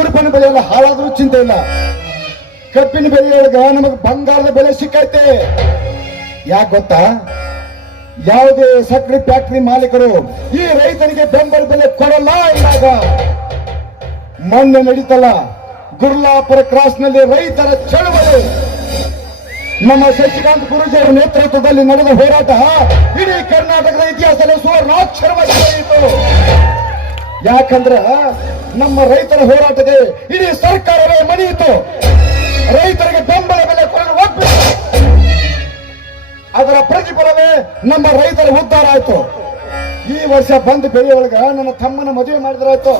ಉಡುಪಿನ ಬೆಲೆ ಎಲ್ಲ ಹಾಳಾದ್ರೂ ಚಿಂತೆ ಇಲ್ಲ. ಕಬ್ಬಿನ ಬೆಲೆಯೊಳಗ ನಮಗೆ ಬಂಗಾರದ ಬೆಲೆ ಸಿಕ್ಕೈತೆ. ಯಾಕೆ ಗೊತ್ತಾ? ಯಾವುದೇ ಸಕ್ಕರೆ ಫ್ಯಾಕ್ಟರಿ ಮಾಲೀಕರು ಈ ರೈತನಿಗೆ ಬೆಂಬಲ ಬೆಲೆ ಕೊಡಲ್ಲ. ಇವಾಗ ಮೊನ್ನೆ ನಡೀತಲ್ಲ ಗುರ್ಲಾಪುರ ಕ್ರಾಸ್ ನಲ್ಲಿ ರೈತರ ಚಳವಳಿ, ನಮ್ಮ ಶಶಿಕಾಂತ್ ಗುರೂಜಿ ಅವರ ನೇತೃತ್ವದಲ್ಲಿ ನಡೆದ ಹೋರಾಟ ಇಡೀ ಕರ್ನಾಟಕದ ಇತಿಹಾಸದಲ್ಲಿ ಸುವರ್ಣಾಕ್ಷರವಾಗಿ ನಡೆಯಿತು. ಯಾಕಂದ್ರೆ ನಮ್ಮ ರೈತರ ಹೋರಾಟಕ್ಕೆ ಇಡೀ ಸರ್ಕಾರವೇ ಮಣಿಯಿತು. ರೈತರಿಗೆ ಬೆಂಬಲ ಬೆಲೆ ಕೊಡಲು ಒಪ್ಪಿತು. ಅದರ ಪ್ರತಿಫಲವೇ ನಮ್ಮ ರೈತರ ಉದ್ಧಾರ ಆಯ್ತು. ಈ ವರ್ಷ ಬಂದು ಬೆಳೆಯೊಳಗ ನನ್ನ ತಮ್ಮನ ಮದುವೆ ಮಾಡಿದ್ರಾಯ್ತು.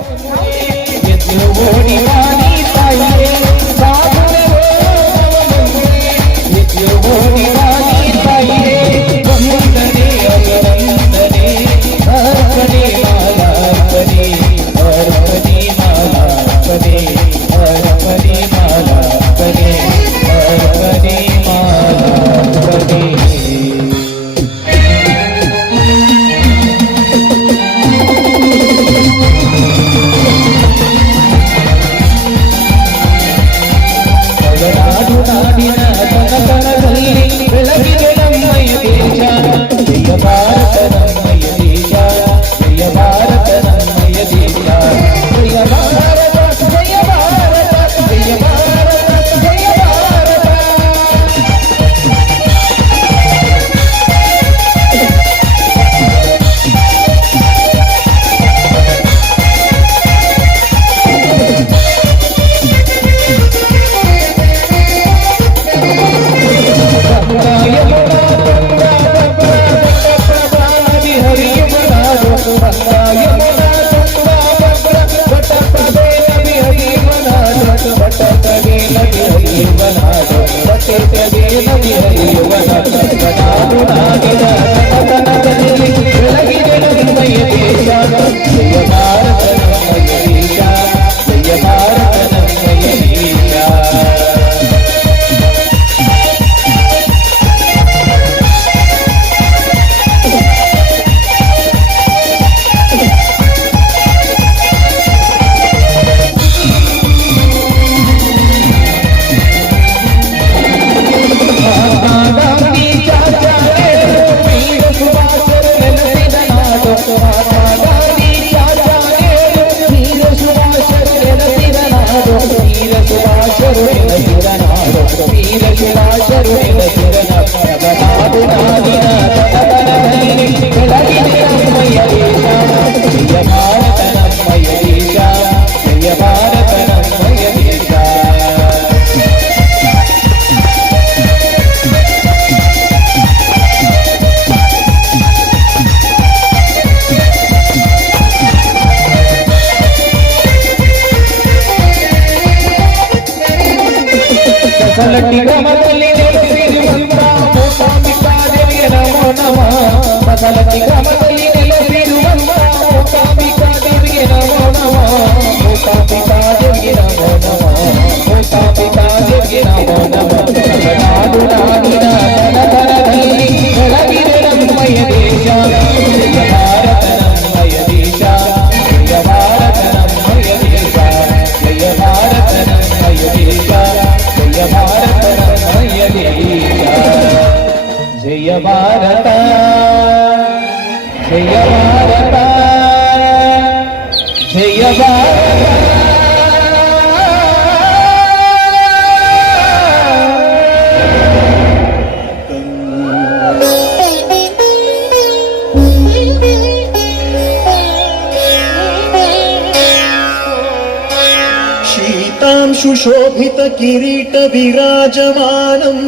ಶೋಭಿತ ಕಿರೀಟ ವಿರಾಜಮಾನಂ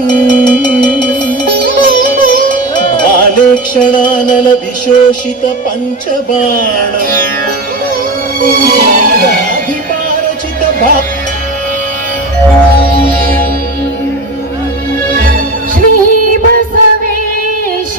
ಬಾಲೇಕ್ಷಣಾನಲ ವಿಶೋಷಿತ ಪಂಚಬಾಣಂ ಅಧಿಪಾರಚಿತ ಶ್ರೀ ಬಸವೇಶ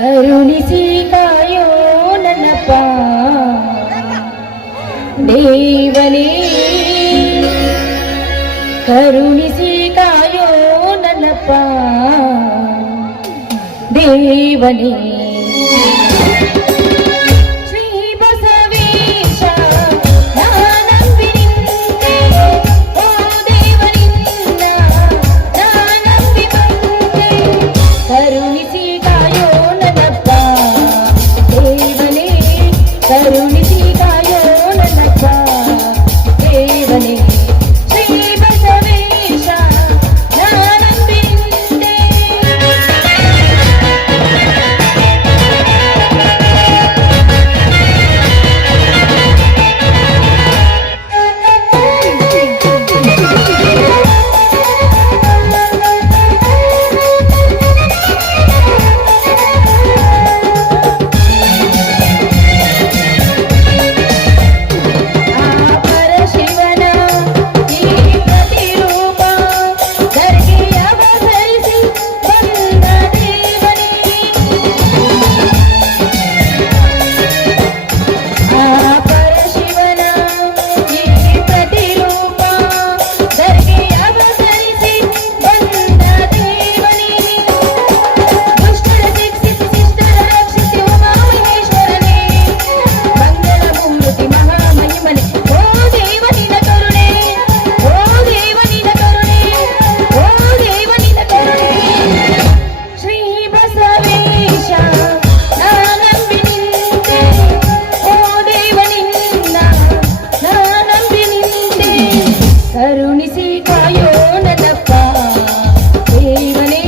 ಕರುಣಿಸಿ ಕಾಯೋ ನನ್ನ ದೇವನೇ ಕರುಣಿಸಿ ಕಾಯೋ ನನ್ನಪ್ಪ ದೇವನೇ ಶ್ರೀ ಬಸವೇಶ ನಾನಂಬಿ ನಿನ್ನೆ ಓ ದೇವನಿನ್ನ ನಾನಂಬಿ ಬಂದೆ ಕರುಣಿಸಿ ಕಾಯೋ ನನ್ನಪ್ಪ ದೇವನೇ ಕರುಣಿಸಿ ಕಾಯೋ ನನ್ನಪ್ಪ ದೇವನೇ ಶ್ರೀ ಬಸವೇಶ ನಾನಂಬಿ ನಿನ್ನೆ ಪರಶಿವನ ಈ ಪ್ರತಿರೂಪ ಧರೆಗೆ ಅವತರಿಸಿ ಬಂದ ದೇವನೇ ಪರಶಿವನ ಈ ಪ್ರತಿರೂಪ ಧರೆಗೆ ಅವತರಿಸಿ ಬಂದ ದೇವನೇ ದುಷ್ಟರ ಶಿಕ್ಷಿಸಿ ಶಿಷ್ಟರ ರಕ್ಷಿಸಿ ಉಮಾಮಹೇಶ್ವರನೇ ಮಂಗಳ ಮೂರ್ತಿ ಮಹಾಮಹಿಮನೆ ಓ ದೇವನಿನ ಕರುಣೆ ಓ ದೇವನಿನ ಕರುಣೆ ಓ ದೇವನಿನ ಕರುಣೆ ಶ್ರೀ ಬಸವೇಶ ನಾನಂಬಿ ನಿಂತೆ ಓ ದೇವನಿನ್ನ ನಾನಂಬಿ ನಿಂತೆ ಕರುಣಿಸಿ ಕಾಯೋ ನನ್ನಪ್ಪ ದೇವನೇ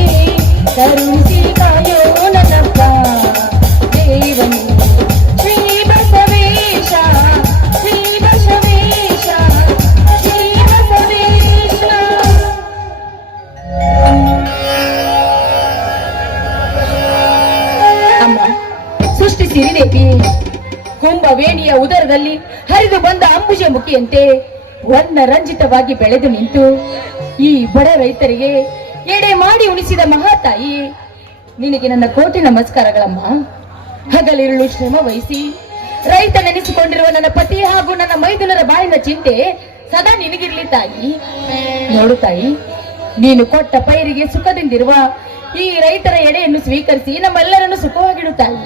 ಕರುಣಿಸಿ ಕಾಯೋ ನನ್ನಪ್ಪ ದೇವನೇ ಶ್ರೀ ಬಸವೇಶ ಶ್ರೀ ಬಸವೇಶ ಶ್ರೀ ಬಸವೇಶ ಅಮ್ಮ ಸೃಷ್ಟಿ ಸಿರಿದೇವಿ ಕುಂಭವೇಣಿಯ ಉದರದಲ್ಲಿ ಹರಿದು ಬಂದ ಅಂಬುಜ ಮುಖಿಯಂತೆ ವರ್ಣರಂಜಿತವಾಗಿ ಬೆಳೆದು ನಿಂತು ಈ ಬಡ ರೈತರಿಗೆ ಎಡೆ ಮಾಡಿ ಉಣಿಸಿದ ಮಹಾತಾಯಿ ನಿನಗೆ ನನ್ನ ಕೋಟಿ ನಮಸ್ಕಾರಗಳಮ್ಮ ಹಗಲಿರುಳು ಶ್ರಮ ವಹಿಸಿ ರೈತ ನೆನೆಸಿಕೊಂಡಿರುವ ನನ್ನ ಪತಿ ಹಾಗೂ ನನ್ನ ಮೈದುನರ ಬಾಳಿನ ಚಿಂತೆ ಸದಾ ನಿನಗಿರ್ಲಿ ತಾಯಿ ನೋಡು ತಾಯಿ ನೀನು ಕೊಟ್ಟ ಪೈರಿಗೆ ಸುಖದಿಂದಿರುವ ಈ ರೈತರ ಎಡೆಯನ್ನು ಸ್ವೀಕರಿಸಿ ನಮ್ಮೆಲ್ಲರನ್ನು ಸುಖವಾಗಿಡು ತಾಯಿ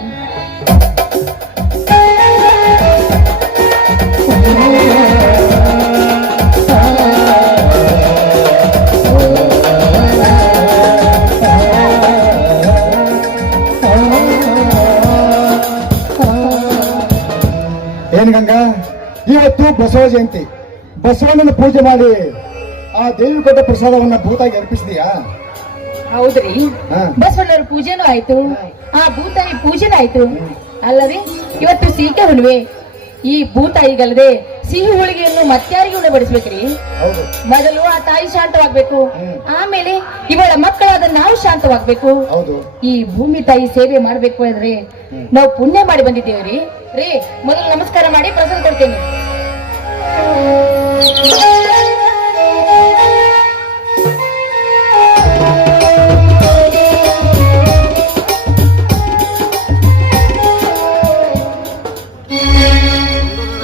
ಏನ್ ಗಂಗಾ, ಇವತ್ತು ಬಸವ ಜಯಂತಿ. ಬಸವಣ್ಣನ ಪೂಜೆ ಮಾಡಿ ಆ ದೇವಿ ಕೊಟ್ಟ ಪ್ರಸಾದವನ್ನ ಭೂತಾಗಿ ಅರ್ಪಿಸಿದೀಯಾ? ಹೌದ್ರಿ ಹಾ. ಬಸವಣ್ಣರ ಪೂಜೆನೂ ಆಯ್ತು ಆ ಭೂತಾಯಿ ಪೂಜೆನೂ ಆಯ್ತು ಅಲ್ಲರಿ ಇವತ್ತು ಸೀಕೆ ಹುಣ್ಣಿಮೆ ಈ ಭೂತಾಯಿಗಲ್ಲದೆ ಸಿಹಿ ಹೋಳಿಗೆಯನ್ನು ಮತ್ಯಾರಿಗೆ ಉಣಬಡಿಸ್ಬೇಕ್ರಿ ಹೌದು. ಮೊದಲು ಆ ತಾಯಿ ಶಾಂತವಾಗ್ಬೇಕು ಹ್ಮ್. ಆಮೇಲೆ ಇವಳ ಮಕ್ಕಳಾದ ನಾವು ಶಾಂತವಾಗ್ಬೇಕು ಹೌದು. ಈ ಭೂಮಿ ತಾಯಿ ಸೇವೆ ಮಾಡ್ಬೇಕು ಅಂದ್ರೆ ನಾವು ಪುಣ್ಯ ಮಾಡಿ ಬಂದಿದ್ದೇವ್ರಿ ರೀ ಮೊದಲು ನಮಸ್ಕಾರ ಮಾಡಿ ಪ್ರಸಾದ ಕೊಡ್ತೇನೆ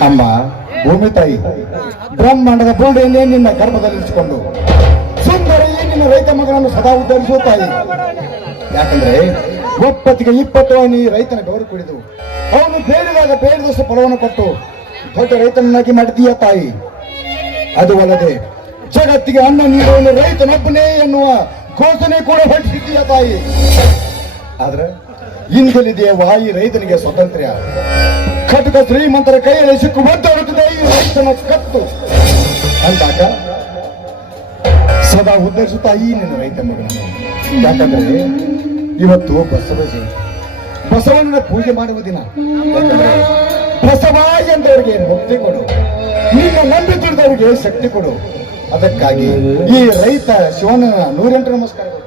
ಅಮ್ಮ ಭೂಮಿ ತಾಯಿ, ಬ್ರಹ್ಮಾಂಡದ ಬುರುಡೆಯನ್ನೇ ನಿನ್ನ ಗರ್ಭದಲ್ಲಿರಿಸಿಕೊಂಡು ಸುಂದರಿ ನಿನ್ನ ರೈತ ಮಗನನ್ನು ಸದಾ ಉದ್ಧರಿಸುವ ತಾಯಿ. ಯಾಕಂದ್ರೆ ಒಪ್ಪತ್ತಿಗೆ 20 ನೀ ರೈತನ ಗೌರವ ಕುಡಿದು ಅವನು ಬೇಡಿದಾಗ ಬೇಡಿದಷ್ಟು ಫಲವನ್ನು ಕೊಟ್ಟು ದೊಡ್ಡ ರೈತನನ್ನಾಗಿ ಮಾಡಿದೀಯ ತಾಯಿ. ಅದು ಅಲ್ಲದೆ ಜಗತ್ತಿಗೆ ಅನ್ನ ನೀಡುವನು ರೈತನೊಬ್ಬನೇ ಎನ್ನುವ ಘೋಷಣೆ ಕೂಡ ಹೊರಟಿದ್ದೀಯ ತಾಯಿ. ಆದ್ರೆ ಇಂದಲಿದೆಯ ವಾಯಿ ರೈತನಿಗೆ ಸ್ವಾತಂತ್ರ್ಯ. ಖಡ್ಗ ಶ್ರೀಮಂತರ ಕೈಯಲ್ಲಿ ಸಿಕ್ಕು ಒದ್ದಾಡುತ್ತದೆ ಈ ರೈತನ ಕತ್ತು ಅಂದಾಗ ಸದಾ ಉದ್ಧರಿಸುತ್ತಾ ಈ ನಿನ್ನ ರೈತ ಮಗನನ್ನು. ಯಾಕಂದ್ರೆ ಇವತ್ತು ಬಸವ ಜಯಂತಿ, ಬಸವಣ್ಣನ ಪೂಜೆ ಮಾಡುವ ದಿನ. ಯಾಕಂದ್ರೆ ಬಸವ ಎಂದವರಿಗೆ ಮುಕ್ತಿ ಕೊಡು, ನಿನ್ನ ನಂಬಿ ದುಡಿದವರಿಗೆ ಶಕ್ತಿ ಕೊಡು. ಅದಕ್ಕಾಗಿ ಈ ರೈತ ಶಿವನ 108 ನಮಸ್ಕಾರಗಳು.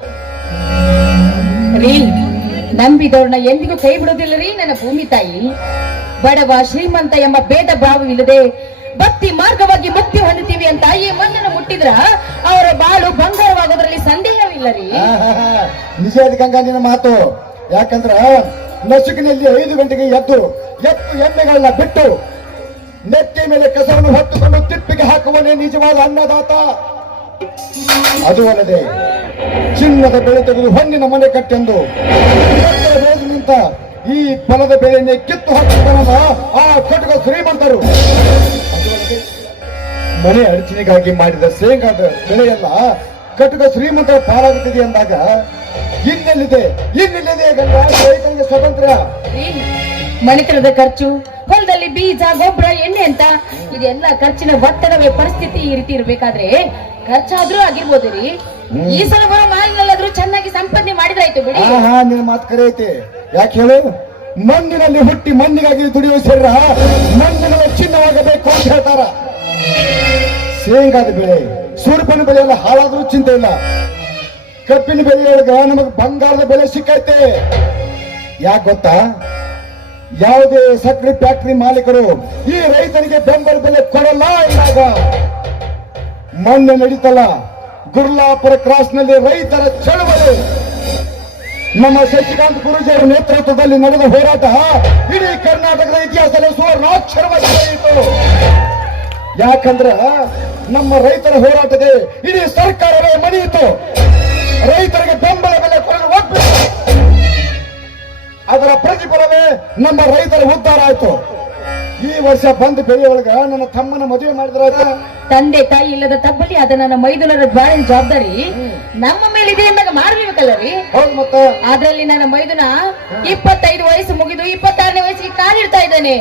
ರೀ ನಂಬಿದವ್ರನ್ನ ಎಂದಿಗೂ ಕೈ ಬಿಡೋದಿಲ್ಲ ರೀ ನನ್ನ ಭೂಮಿ ತಾಯಿ. ಬಡವ ಶ್ರೀಮಂತ ಎಂಬ ಭೇದ ಭಾವವಿಲ್ಲದೆ ಭಕ್ತಿ ಮಾರ್ಗವಾಗಿ ಮುಕ್ತಿ ಹೊಂದುತ್ತೀವಿ ಅಂತ ಈ ಮಣ್ಣನ್ನು ಮುಟ್ಟಿದ್ರ ಅವರ ಬಾಳು ಬಂಗಾರವಾಗೋದ್ರಲ್ಲಿ ಸಂದೇಹವಿಲ್ಲ ರೀ. ನಿಜ ಗಂಗಾ ನಿನ್ನ ಮಾತು. ಯಾಕಂದ್ರ ನಸುಕಿನಲ್ಲಿ 5 ಗಂಟೆಗೆ ಎದ್ದು ಎಮ್ಮೆಗಳನ್ನ ಬಿಟ್ಟು ನೆತ್ತಿ ಮೇಲೆ ಕಸವನ್ನು ಹೊತ್ತುಕೊಂಡು ತಿಪ್ಪಿಗೆ ಹಾಕುವನೇ ನಿಜವಾದ ಅನ್ನದಾತ. ಅದು ಅಲ್ಲದೆ ಚಿನ್ನದ ಬೆಳೆ ತೆಗೆದು ಹೊನ್ನಿನ ಮನೆ ಕಟ್ಟೆಂದು ಬೆಳೆದು ನಿಂತ ಈ ಫಲದ ಬೆಳೆಯನ್ನೇ ಕಿತ್ತು ಹಾಕುತ್ತಾನಲ್ಲ ಆ ಕಟುಕ ಶ್ರೀಮಂತರು. ಅದು ಅಲ್ಲದೆ ಮನೆ ಅಡಚಣೆಗಾಗಿ ಮಾಡಿದ ಶೇಂಗಾದ ಬೆಳೆಯಲ್ಲ ಕಟುಕ ಶ್ರೀಮಂತರ ಪಾಲಾಗುತ್ತಿದೆ ಅಂದಾಗ ಇನ್ನೆಲ್ಲಿದೆ ಗಂಗಾ ರೈತನಿಗೆ ಸ್ವಾತಂತ್ರ್ಯ? ಮಣಿತನದ ಖರ್ಚು, ಹೊಲದಲ್ಲಿ ಬೀಜ, ಗೊಬ್ಬರ, ಎಣ್ಣೆ ಅಂತ ಇದೆಲ್ಲ ಖರ್ಚಿನ ಒತ್ತಡವೇ ಪರಿಸ್ಥಿತಿ ಈ ರೀತಿ ಇರ್ಬೇಕಾದ್ರೆ ಖರ್ಚಾದ್ರೂ ಆಗಿರ್ಬೋದು ರೀ. ಈ ಸಲ ಬರೋ ಮಾಲಿನಲ್ಲಾದ್ರೂ ಚೆನ್ನಾಗಿ ಸಂಪಾದನೆ ಮಾಡಿದ್ರಾಯ್ತು ಬಿಡಿ. ಹಾ ನಿನ್ನ ಮಾತು ಕರೆ ಐತಿ. ಯಾಕೆ ಹೇಳು? ಮಣ್ಣಿನಲ್ಲಿ ಹುಟ್ಟಿ ಮಣ್ಣಿಗಾಗಿ ದುಡಿಯುವ ಶರೀರ ಮಣ್ಣಿನಲ್ಲಿ ಚಿನ್ನವಾಗಬೇಕು ಅಂತ ಹೇಳ್ತಾರ. ಶೇಂಗಾದ ಬೆಳೆ, ಸೂರ್ಯಪಾನ ಬೆಳೆ ಎಲ್ಲ ಹಾಳಾದ್ರೂ ಚಿಂತೆ ಇಲ್ಲ. ಕಬ್ಬಿನ ಬೆಳೆಯೊಳಗ ನಮಗೆ ಬಂಗಾರದ ಬೆಲೆ ಸಿಕ್ಕೈತೆ. ಯಾಕೆ ಗೊತ್ತಾ? ಯಾವುದೇ ಸಕ್ಕರೆ ಫ್ಯಾಕ್ಟರಿ ಮಾಲೀಕರು ಈ ರೈತನಿಗೆ ಬೆಂಬಲ ಬೆಲೆ ಕೊಡಲ್ಲ ಎಂದಾಗ ಮೊನ್ನೆ ನಡೀತಲ್ಲ ಗುರ್ಲಾಪುರ ಕ್ರಾಸ್ ನಲ್ಲಿ ರೈತರ ಚಳವಳಿ, ನಮ್ಮ ಶಶಿಕಾಂತ್ ಗುರೂಜಿಯವರ ನೇತೃತ್ವದಲ್ಲಿ ನಡೆದ ಹೋರಾಟ ಇಡೀ ಕರ್ನಾಟಕದ ಇತಿಹಾಸದಲ್ಲಿ ಸುವರ್ಣಾಕ್ಷರವಾಗಿ ಬೆಳೆಯಿತು. ಯಾಕಂದ್ರ ನಮ್ಮ ರೈತರ ಹೋರಾಟಕ್ಕೆ ಇಡೀ ಸರ್ಕಾರವೇ ಮಣಿಯಿತು. ರೈತರಿಗೆ ಬೆಂಬಲ ಬೆಲೆ ಕೊಡಲು ಒಪ್ಪಿತು. ಅದರ ಪ್ರತಿಫಲವೇ ನಮ್ಮ ರೈತರ ಉದ್ಧಾರ ಆಯ್ತು. ಈ ವರ್ಷ ಬಂದ ಬೆಳೆಯೊಳಗ ನನ್ನ ತಮ್ಮನ ಮದುವೆ ಮಾಡಿದ್ರ ತಂದೆ ತಾಯಿ ಇಲ್ಲದ ತಬ್ಬಲಿ ಆದ ನನ್ನ ಮೈದುನರ ಬಾಳಿನ ಜವಾಬ್ದಾರಿ ನಮ್ಮ ಮೇಲಿದೆ ಎಂದಾಗ ಮಾಡಬೇಕಲ್ಲ ರೀ. ಹೌದು ಮತ್ತ ಅದ್ರಲ್ಲಿ ನನ್ನ ಮೈದುನ 25 ವಯಸ್ಸು ಮುಗಿದು 26ನೇ ವಯಸ್ಸಿಗೆ ಕಾಲಿಡ್ತಾ ಇದ್ದಾನೆ.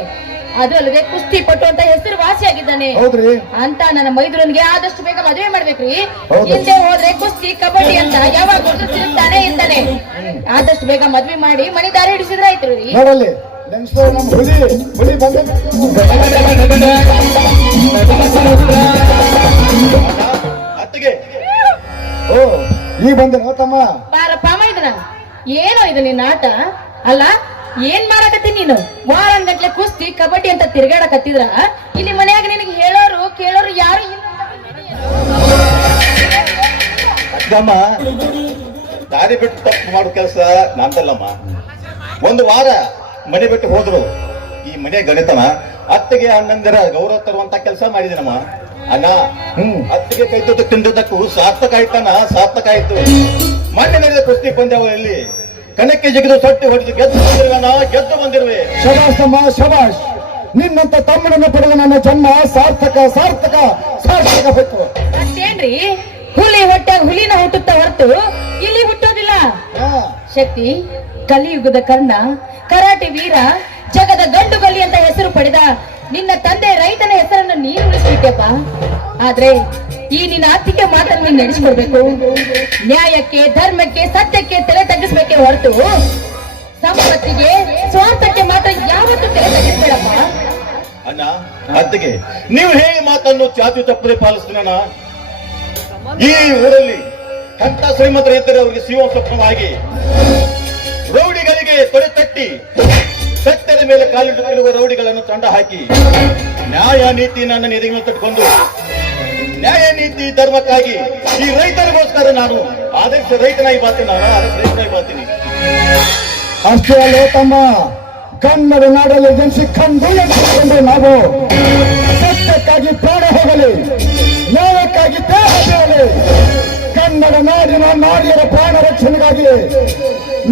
ಅದು ಅಲ್ಲದೆ ಕುಸ್ತಿ ಪಟ್ಟು ಅಂತ ಹೆಸರು ವಾಸಿಯಾಗಿದ್ದಾನೆ. ಹೌದ್ರಿ. ಅಂತ ನನ್ನ ಮೈದುನನಿಗೆ ಆದಷ್ಟು ಬೇಗ ಮದುವೆ ಮಾಡ್ಬೇಕ್ರಿ. ಹೌದು. ಹಿಂದೆ ಹೋದ್ರೆ ಕುಸ್ತಿ ಕಬಡ್ಡಿ ಅಂತ ಯಾವಾಗ ತಿರುಗ್ತಾನೆ ಇರ್ತಾನೆ. ಆದಷ್ಟು ಬೇಗ ಮದ್ವೆ ಮಾಡಿ ಮನೆ ದಾರಿ ಹಿಡಿಸಿದ್ರೆ ಆಯ್ತು ರೀ. ನೋಡಲ್ಲಿ ನಮ್ಮ ಹುಲಿ ಬಂದ ಅತ್ತಿಗೆ ಓ ಈಗ ಬಂದೆ ತಮ್ಮ. ಬಾರಪ್ಪ ಮೈದುನ, ಏನೋ ಇದು ನಿನ್ನ ಆಟ ಅಲ್ಲ? ಏನ್ ಮಾಡಕತ್ತಿ ನೀನು? ವಾರಂಗಟ್ಲೆ ಕುಸ್ತಿ ಕಬಡ್ಡಿ ಅಂತ ತಿರ್ಗಾಡಕತ್ತಿದ್ರ ಇಲ್ಲಿ ಮನ್ಯಾಗ ನಿನಗೆ ಹೇಳೋರು ಕೇಳೋರು ಯಾರು ಇಲ್ಲ. ಅಕ್ಕಮ್ಮ, ದಾರಿ ಬಿಟ್ಟು ತಪ್ಪು ಮಾಡೋ ಕೆಲಸ ನಂದಲ್ಲಮ್ಮ. ಒಂದು ವಾರ ಮನೆ ಬಿಟ್ಟು ಹೋದ್ರು ಈ ಮನೆ ಗಣಿತನ ಅತ್ತಿಗೆ ಅಣ್ಣಂದಿರ ಗೌರವ ತರುವಂತ ಕೆಲಸ ಮಾಡಿದನಮ್ಮ. ಅಣ್ಣ ಅತ್ತಿಗೆ ಕೈ ತುತ್ತು ತಿಂದದಕ್ಕೂ ಸಾರ್ಥಕ ಆಯ್ತಣ್ಣ, ಸಾರ್ಥಕ ಆಯ್ತು. ಮೊನ್ನೆ ನಡೆದ ಕುಸ್ತಿ ಪಂದ್ಯಾವಳಿಯಲ್ಲಿ ಕಣಕ್ಕೆ ಜಿಗಿದು ಸೊಟ್ಟಿ ಹೊಡೆದು ಗೆದ್ದು ಬಂದಿರುವಣ್ಣ, ಗೆದ್ದು ಬಂದಿರುವೆ. ಶಬಾಷ್ ತಮ್ಮ ಶಬಾಷ್. ನಿನ್ನಂತ ತಮ್ಮನನ್ನು ಪಡೆದ ನನ್ನ ಜನ್ಮ ಸಾರ್ಥಕ ಸಾರ್ಥಕ ಸಾರ್ಥಕ ಬೇಕು. ಅಷ್ಟೇನ್ರಿ? ಹುಲಿ ಹೊಟ್ಟಾಗ ಹುಲಿನ ಹುಟ್ಟುತ್ತಾ ಹೊರತು ಇಲ್ಲಿ ಹುಟ್ಟೋದಿಲ್ಲ. ಶಕ್ತಿ, ಕಲಿಯುಗದ ಕರ್ಣ, ಕರಾಟೆ ವೀರ, ಜಗದ ಗಂಡು ಗಲಿ ಅಂತ ಹೆಸರು ಪಡೆದ ನಿನ್ನ ತಂದೆ ರೈತನ ಹೆಸರನ್ನು ನೀನು ಉಳಿಸ್ಬಿಟ್ಟೆಪ್ಪ. ಆದ್ರೆ ಈ ನಿನ್ನ ಅತ್ತಿಗೆ ಮಾತನ್ನು ನೀನು ನಡೆಸಿಕೊಡ್ಬೇಕು. ನ್ಯಾಯಕ್ಕೆ, ಧರ್ಮಕ್ಕೆ, ಸತ್ಯಕ್ಕೆ ತಲೆ ತಗ್ಗಿಸ್ಬೇಕೆ ಹೊರತು ಸಂಪತ್ತಿಗೆ, ಸ್ವಾರ್ಥಕ್ಕೆ ಮಾತ್ರ ಯಾವತ್ತೂ ತಲೆ ತಗ್ಗಿಸ್ಬೇಡಪ್ಪ. ಅಣ್ಣ ಅತ್ತಿಗೆ, ನೀವು ಹೇಗೆ ಮಾತನ್ನು ಚಾಚು ತಪ್ಪದೆ ಪಾಲಿಸ್ತೀನಣ್ಣ. ಈ ಊರಲ್ಲಿ ಕಂಠ ಶ್ರೀಮಂತರ ಇದ್ದರೆ ಅವರಿಗೆ ಶಿವ ಸ್ವಪ್ನವಾಗಿ ರೌಡಿಗಳಿಗೆ ತೊಡೆ ತಟ್ಟಿ ಸತ್ಯದ ಮೇಲೆ ಕಾಲಿಡುತ್ತಿರುವ ರೌಡಿಗಳನ್ನು ತಂಡ ಹಾಕಿ ನ್ಯಾಯ ನೀತಿ ನನ್ನ ಎದೆಗೆ ತಟ್ಕೊಂಡು ನ್ಯಾಯ ನೀತಿ ಧರ್ಮಕ್ಕಾಗಿ ಈ ರೈತರಿಗೋಸ್ಕರ ನಾನು ಆದರ್ಶ ರೈತನಾಗಿ ಬಾತೀನಿ. ನಾನು ಆದರ್ಶ ರೈತನಾಗಿ ಬಾತೀನಿ. ಅಷ್ಟೇ ಅಲ್ಲೇ ತಮ್ಮ, ಕನ್ನಡ ನಾಡಲ್ಲಿ ಜನಿಸಿ ಕಂಡು ನಾವು ಸತ್ಯಕ್ಕಾಗಿ ಪ್ರಾಣ ಹೋಗಲಿ, ನ್ಯಾಯಕ್ಕಾಗಿ ದೇಹ ಬೀಳಲಿ. ಕನ್ನಡ ನಾಡಿನ ನಾಡಿಯರ ಪ್ರಾಣ ರಕ್ಷಣೆಗಾಗಿ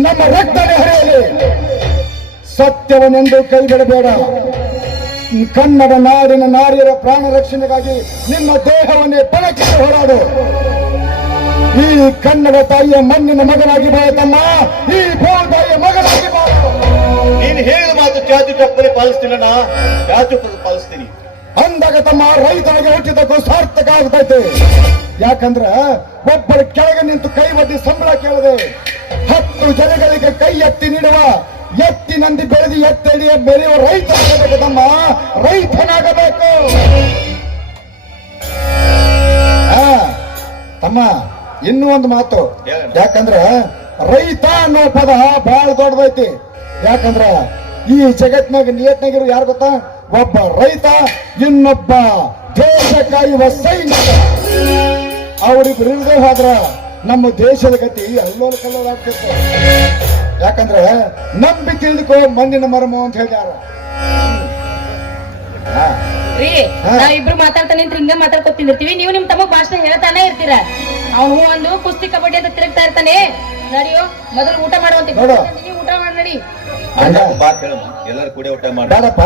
ನಮ್ಮ ರಕ್ತವೇ ಹರಿಯಲಿ. ಸತ್ಯವನ್ನೆಂದು ಕೈ ಬಿಡಬೇಡ. ಕನ್ನಡ ನಾಡಿನ ನಾರಿಯರ ಪ್ರಾಣ ರಕ್ಷಣೆಗಾಗಿ ನಿಮ್ಮ ದೇಹವನ್ನೇ ಪಣಕ್ಕಿಟ್ಟು ಹೋರಾಡು. ಈ ಕನ್ನಡ ತಾಯಿಯ ಮಣ್ಣಿನ ಮಗನಾಗಿ ಬಾಳತಮ್ಮ, ಈ ಭೂತಾಯಿಯ ಮಗನಾಗಿ ಬಾಳು. ನೀನು ಹೇಳಿದ ಮಾತು ಚಾಚು ತಪ್ಪದೆ ಪಾಲಿಸ್ತೀನಣ್ಣ, ಚಾಚು ತಪ್ಪದೆ ಪಾಲಿಸ್ತೀನಿ. ಅಂದಾಗ ತಮ್ಮ ರೈತನಿಗೆ ಹುಟ್ಟಿದ್ದಕ್ಕೂ ಸಾರ್ಥಕ ಆಗ್ತೈತೆ. ಯಾಕಂದ್ರ ಒಬ್ಬರ ಕೆಳಗೆ ನಿಂತು ಕೈ ಒಡ್ಡಿ ಸಂಬಳ ಕೇಳದೆ 10 ಜನಗಳಿಗೆ ಕೈ ಎತ್ತಿ ನೀಡುವ ಎತ್ತಿನಂದಿ ಬೆಳೆದು ಎತ್ತಡಿಯ ಬೆಳೆಯುವ ರೈತನಾಗಬೇಕು ತಮ್ಮ, ರೈತನಾಗಬೇಕು. ತಮ್ಮ ಇನ್ನೂ ಒಂದು ಮಾತು. ಯಾಕಂದ್ರ ರೈತ ಅನ್ನೋ ಪದ ಬಹಳ ದೊಡ್ಡದೈತಿ. ಯಾಕಂದ್ರ ಈ ಜಗತ್ನಾಗ ನಿಯತ್ನಾಗಿರು ಯಾರು ಗೊತ್ತಾ? ಒಬ್ಬ ರೈತ, ಇನ್ನೊಬ್ಬ ದೇಶ ಕಾಯುವ ಸೈನಿಕ. ಅವರಿಬ್ರು ಇರದೇ ಹೋದ್ರ ನಮ್ಮ ದೇಶದ ಗತಿ ಅಲ್ಲೋಲ ಕಲ್ಲೋಲ ಆಗ್ತಿತ್ತು. ಯಾಕಂದ್ರೆ ನಂಬಿ ತಿಳಿದುಕೋ ಮಣ್ಣಿನ ಮರಮು ಅಂತ ಹೇಳ್ಯಾರ. ರೀ ಹಾ. ನಾವಿಬ್ರು ಮಾತಾಡ್ತಾನೆ ಅಂತ ಹಿಂಗ ಮಾತಾಡ್ಕೊತಿರ್ತೀವಿ, ನೀವು ನಿಮ್ ತಮ್ಮ ಭಾಷಣ ಹೇಳ್ತಾನೆ ಇರ್ತೀರ. ಅವನು ಒಂದು ಕುಸ್ತಿ ಕಬಡ್ಡಿ ಅಂತ ತಿರುಗ್ತಾ ಇರ್ತಾನೆ. ನಡಿಯೋ ಮೊದಲು ಊಟ ಮಾಡುವಂತೆ, ನೋಡು. ನೀವು ಊಟ ಮಾಡಿ ನಡಿ. ಬಾತ್ ಹೇಳ, ಎಲ್ಲರೂ ಕೂಡಿ ಊಟ ಮಾಡಿ. ಬೇಡಪ್ಪ,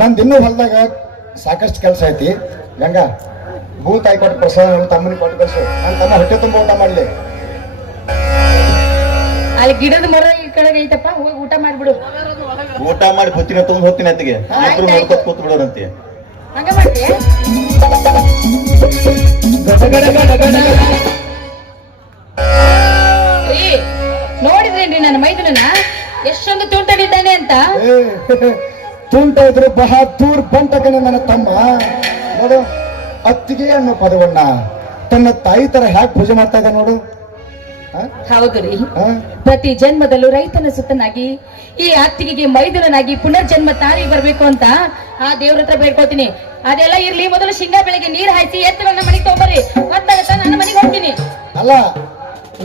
ನಂದು ಇನ್ನೂ ಹೊಲದಾಗ ಸಾಕಷ್ಟು ಕೆಲಸ ಐತಿ. ಗಂಗಾ ಭೂತಾಯಿ ಕೊಟ್ಟು ಪ್ರಸಾದ ನನ್ನ ತಮ್ಮನಿಗೆ ಕೊಟ್ಟು ಕಳ್ಸು. ನನ್ನ ತಮ್ಮ ಹೊಟ್ಟೆ ತುಂಬ ಊಟ ಮಾಡಲಿ. ಅಲ್ಲಿ ಗಿಡದ ಮರ ಈ ಕೆಳಗೆ ಐತಪ್ಪ, ಹೋಗಿ ಊಟ ಮಾಡ್ಬಿಡು. ಊಟ ಮಾಡಿ ಬುತ್ತಿನ ತಗೊಂಡ್ ಹೋಗ್ತೀನಿ ಅತ್ತಿಗೆ, ಇಬ್ರು ನೋಡ್ಕೊತ ಕೂತ್ ಬಿಡೋರಂತೆ. ಹಂಗ ಮಾಡ್ತೀಯ? ರೀ ನೋಡಿದ್ರೇನ್ರಿ ನನ್ನ ಮೈದುನನ್ನ ಎಷ್ಟೊಂದು ತುಂಟಡಿದ್ದಾನೆ ಅಂತ? ಏ, ತುಂಟ ಇದ್ರು ಬಹದ್ದೂರ್ ಬಂಟಕನ ನನ್ನ ತಮ್ಮ. ನೋಡು, ಅತ್ತಿಗೆ ಅನ್ನೋ ಪದವನ್ನ ತನ್ನ ತಾಯಿ ತರ ಹ್ಯಾಕ್ ಪೂಜೆ ಮಾಡ್ತಾ ಇದ್ದ ನೋಡು. ಆ? ಹೌದು ರೀ, ಆ? ಪ್ರತಿ ಜನ್ಮದಲ್ಲೂ ರೈತನ ಸುತ್ತನಾಗಿ ಈ ಅತ್ತಿಗೆಗೆ ಮೈದುನನಾಗಿ ಪುನರ್ಜನ್ಮ ತಾಳಿ ಬರ್ಬೇಕು ಅಂತ ಆ ದೇವ್ರ ಹತ್ರ ಬೇಡ್ಕೋತೀನಿ. ಅದೆಲ್ಲ ಇರ್ಲಿ, ಮೊದಲು ಶೇಂಗಾ ಬೆಳೆಗೆ ನೀರ್ ಹಾಯಿಸಿ ಎತ್ತುಗಳನ್ನ ಮನೆಗೆ ತಗೊಂಬರ್ರಿ. ಗೊತ್ತಾಗತ್ತ, ನನ್ನ ಮನೆಗೆ ಹೋಗ್ತೀನಿ. ಅಲ್ಲ,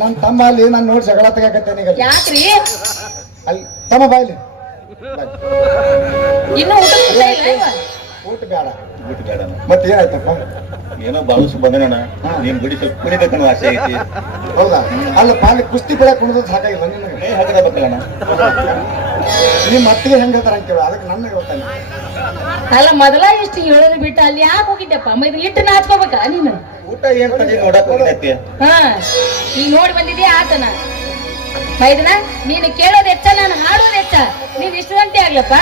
ನನ್ನ ತಮ್ಮ ಅಲ್ಲಿ ನಾನು ನೋಡಿ ಜಗಳ ತೆಗಾಕತ್ತೇನೆ ಈಗ. ಯಾಕ್ರಿ? ಅಲ್ಲಿ ತಮ್ಮ ಬಾಯ್ಲಿ ಇನ್ನು ಊಟ ಸಿಗ್ತಾ ಇಲ್ಲ ಇವ? ಊಟ ಬೇಡ. ಬಿಟ್ಟು ಬೇಡ ಮತ್ತೆ ಏನಾಯ್ತಪ್ಪ? ಏನೋ ಬಾಳುಸು ಬಂದಣ, ನಿಮ್ ಗುಡಿ ಸ್ವಲ್ಪ ಕುಣಿಬೇಕನ್ನೋ ಆಸೆ ಐತಿ. ಹೌದಾ? ಅಲ್ಲ ಪಾಲಿ ಕುಸ್ತಿ ಬೆಳೆ ಕುಣಿದ್ ಸಾಕಾಗಿಲ್ಲ ನಿನಗೆ? ಮೇ ಹಾಕದ ಬೇಕಲ್ಲಣ್ಣ. ನಿಮ್ಮ ಅತ್ತಿಗೆ ಹೆಂಗ್ ಹೇಳ್ತಾರ ಅಂತ ಕೇಳು, ಅದಕ್ಕೆ ನನ್ನ ಗೊತ್ತಾನೆ. ಅಲ್ಲ, ಮೊದಲ ಇಷ್ಟು ಹೇಳೋದು ಬಿಟ್ಟು ಅಲ್ಲಿ ಯಾಕೆ ಹೋಗಿದ್ದಪ್ಪ? ಮೈದು ಇಟ್ಟು ನಾಚ್ಕೋಬೇಕ ನೀನು? ಊಟ ಏನ್ ತಂದಿ ನೋಡಕ್ ಹೋಗಿದ್ದೈತಿ. ಹಾ, ಈಗ ನೋಡಿ ಬಂದಿದ್ಯಾ ಆತನ. ಮೈದನ, ನೀನು ಕೇಳೋದು ಹೆಚ್ಚ, ನಾನು ಹಾಡೋದು ಹೆಚ್ಚ. ನೀನ್ ಇಷ್ಟದಂತೆ ಆಗ್ಲಪ್ಪ.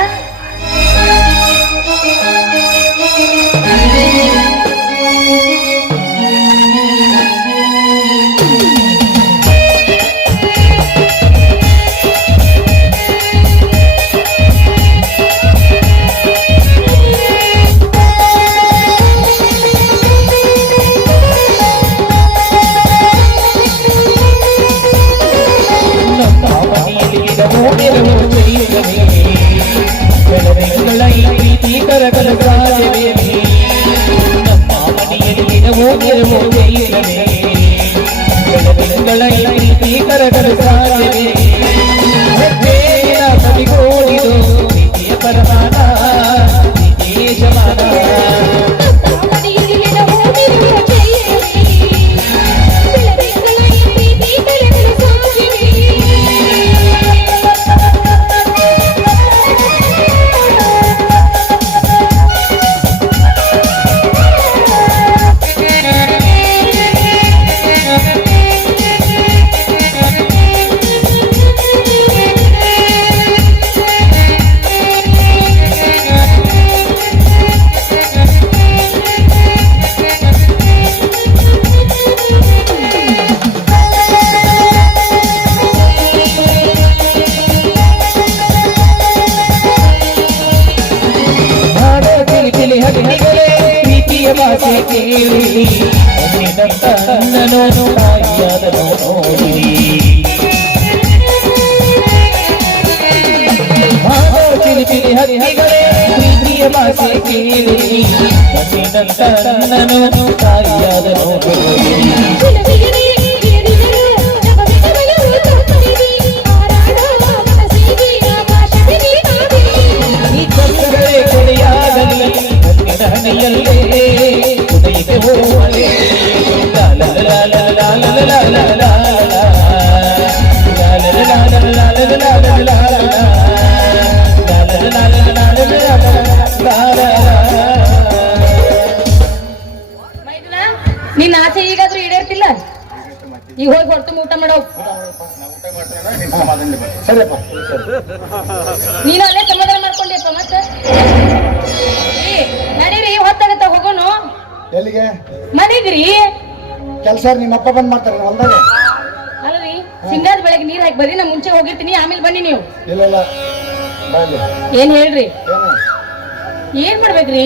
ನಿನ್ನ ಆಸೆ ಈಗಾದ್ರೂ ಈಡೇರ್ತಿಲ್ಲ? ಈಗ ಹೋಗಿ ಹೊರತು ಊಟ ಮಾಡೋ. ಸರಿಯಪ್ಪ. ನೀನು ಅಲ್ಲೇ ಸಮಾಧಾನ ಮಾಡ್ಕೊಂಡಿಯಪ್ಪ. ಮತ್ತೆ ನಡೀರಿ, ಹೊತ್ತಾಗತ್ತ, ಹೋಗೋನು. ಎಲ್ಲಿಗೆ? ಮನೆಗ್ರಿ. ಕೆಲಸ ನಿಮ್ಮ ಅಪ್ಪ ಬಂದ್ ಮಾಡ್ತಾರೆ ಹೊಲ್ದಾಗ? ಅಲ್ರಿ, ಸಿಂಗಾದ ಬೆಳಗ್ಗೆ ನೀರ್ ಹಾಕಿ ಬರ್ರಿ, ನಾ ಮುಂಚೆ ಹೋಗಿರ್ತೀನಿ, ಆಮೇಲೆ ಬನ್ನಿ ನೀವು. ಇಲ್ಲ ಇಲ್ಲ, ಬಾಯ್ಲಿ. ಏನ್ ಹೇಳ್ರಿ? ಏನು? ಏನ್ ಮಾಡ್ಬೇಕ್ರಿ?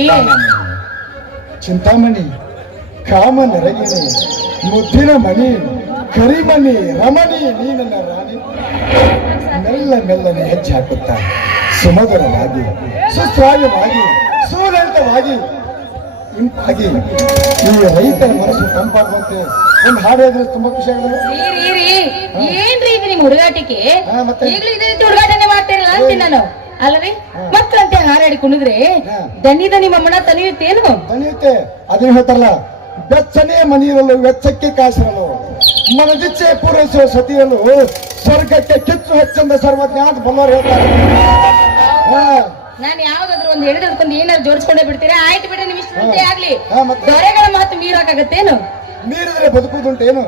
ಚಿಂತಾಮಣಿ, ಕಾಮ ನರಗಿಣಿ, ಮುದ್ದಿನ ಮಣಿ, ಕರಿಮಣಿ, ರಮಣಿ, ನೀ ನನ್ನ ರಾಣಿ. ಮೆಲ್ಲ ಮೆಲ್ಲನೆ ಹೆಜ್ಜೆ ಹಾಕುತ್ತಾ ಸುಮಧುರವಾಗಿ, ಸುಸ್ವಾಯವಾಗಿ, ಸುಲಲಿತವಾಗಿ, ಇಂಪಾಗಿ ಈ ರೈತರ ಮನಸ್ಸು ತಂಪಾಗುವಂತೆ ಒಂದು ಹಾಡು ಹೇಳಿದ್ರೆ ತುಂಬಾ ಖುಷಿ ಆಗುತ್ತೆ. ಏನ್ರಿ ಇದು ನಿಮ್ ಹುಡುಗಾಟಿಕೆ? ಮತ್ತೆ? ಈಗಲೂ ಇದೇ ರೀತಿ ಹುಡುಗಾಟನೆ ಮಾಡ್ತೀರಲ್ಲ ಅಂತೀನಿ ನಾನು. ಅಲ್ಲರಿ ಮಕ್ಕಳಂತೆ ಹಾರಾಡಿ ಕುಣಿದ್ರೆ ದನಿ ದನಿ ಮಮ್ಮನ ತನಿಯುತ್ತೇನು? ತಣಿಯುತ್ತೆ. ಅದೇ ಹೇಳ್ತಾರಲ್ಲ, ಬೆಚ್ಚನೆ ಮನೆಯಲ್ಲೂ ವೆಚ್ಚಕ್ಕೆ ಕಾಸಿರಲು, ಮನದಿಚ್ಛೆ ಪೂರೈಸುವ ಸತಿಯಲ್ಲೂ ಸ್ವರ್ಗಕ್ಕೆ ಕಿಚ್ಚು ಹೆಚ್ಚೆಂದ ಸರ್ವಜ್ಞ ಅಂತ ಬಲ್ಲವರು ಹೇಳ್ತಾರೆ. ನಾನು ಯಾವ್ದಾದ್ರು ಒಂದು ಹೇಳಿದ್ಕೊಂಡು ಏನಾದ್ರು ಜೋಡಿಸ್ಕೊಂಡೇ ಬಿಡ್ತೀರಾ? ಆಯ್ತು ಬಿಡ್ರಿ, ನಿಮ್ ಇಷ್ಟಂತೆ ಆಗ್ಲಿ. ಮತ್ತೆ? ದೊರೆಗಳ ಮಾತು ಮೀರಾಕಾಗತ್ತೇನು? ಮೀರಿದ್ರೆ ಬದುಕುದುಂಟೇನು?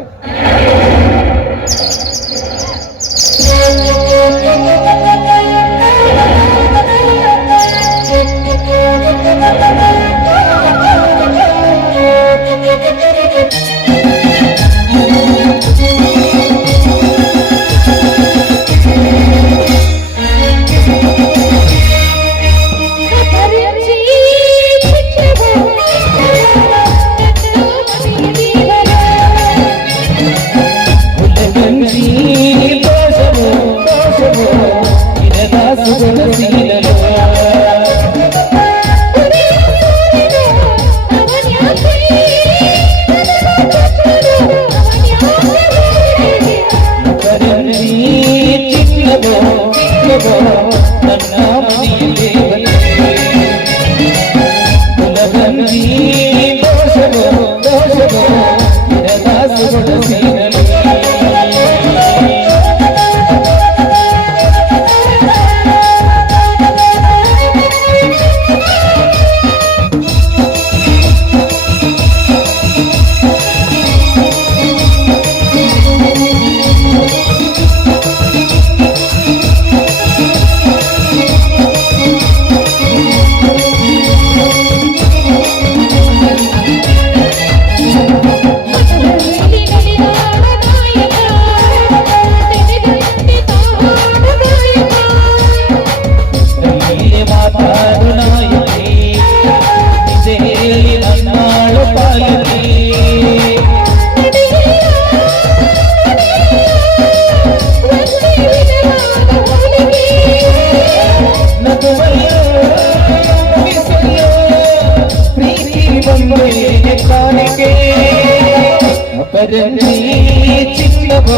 ಚಿನ್ನವೋ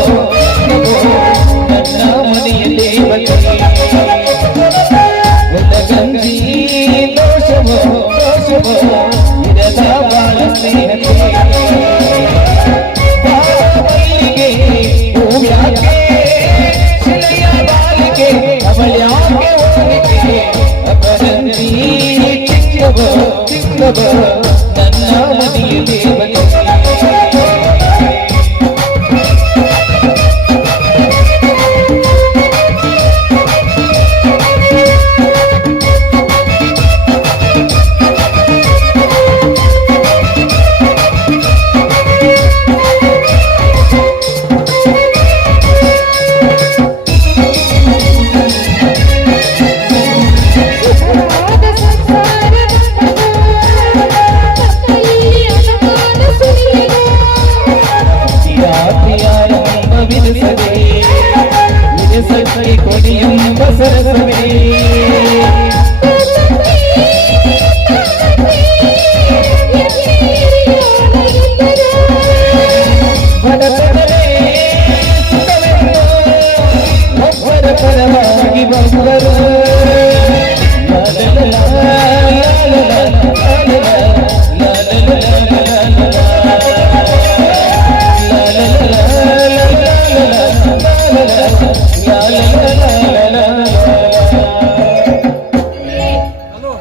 ನನ್ನ ಮನೆಯ ದೇವತೆ ಗಂಜಿ ದೋಷವೋ ಇರದ ಬಾಳ ಸ್ನೇಹತೆ ಬಾಳಿಗೆ ಹೂವ್ಯಾಕೆ ಶಿಲೆಯ ಬಾಲಿಗೆ ಅವಳ್ಯಾಕೆ ಹೋಲಿಕೆ ಅಪರಂಜಿ ಚಿನ್ನವೋ ನನ್ನ ಮನೆಯ ದೇವತೆ ಕೊಡಿಯೆಂಬ ಸರಸವೇ ಒಬ್ಬರ ಪರವಾಗಿ ಬಂದರು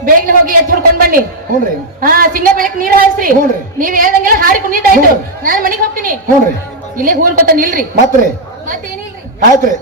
ಬೇಗನೆ ಹೋಗಿ ಎತ್ತು ಹುಡ್ಕೊಂಡ್ ಬನ್ನಿ. ಹ್ಞೂನ್ರಿ. ಹಾ, ಸಿಂಗ ಬೆಳಕ್ ನೀರ್ ಹಾಯಿಸ್ರಿ. ಹ್ಞೂನ್ರಿ. ನೀವ್ ಹೇಳ್ದಂಗೆಲ್ಲ ಹಾಡಿ ಕುಣಿದಾಯ್ತು. ಹ್ಞೂ. ನಾನ್ ಮನೆಗೆ ಹೋಗ್ತೀನಿ. ಹ್ಞೂನ್ರಿ. ಇಲ್ಲೇ ಹೂರ್ಕೊತ ನಿಲ್ರಿ. ಮತ್ರಿ ಮತ್ತೇನಿಲ್ರಿ. ಆಯ್ತ್ರಿ.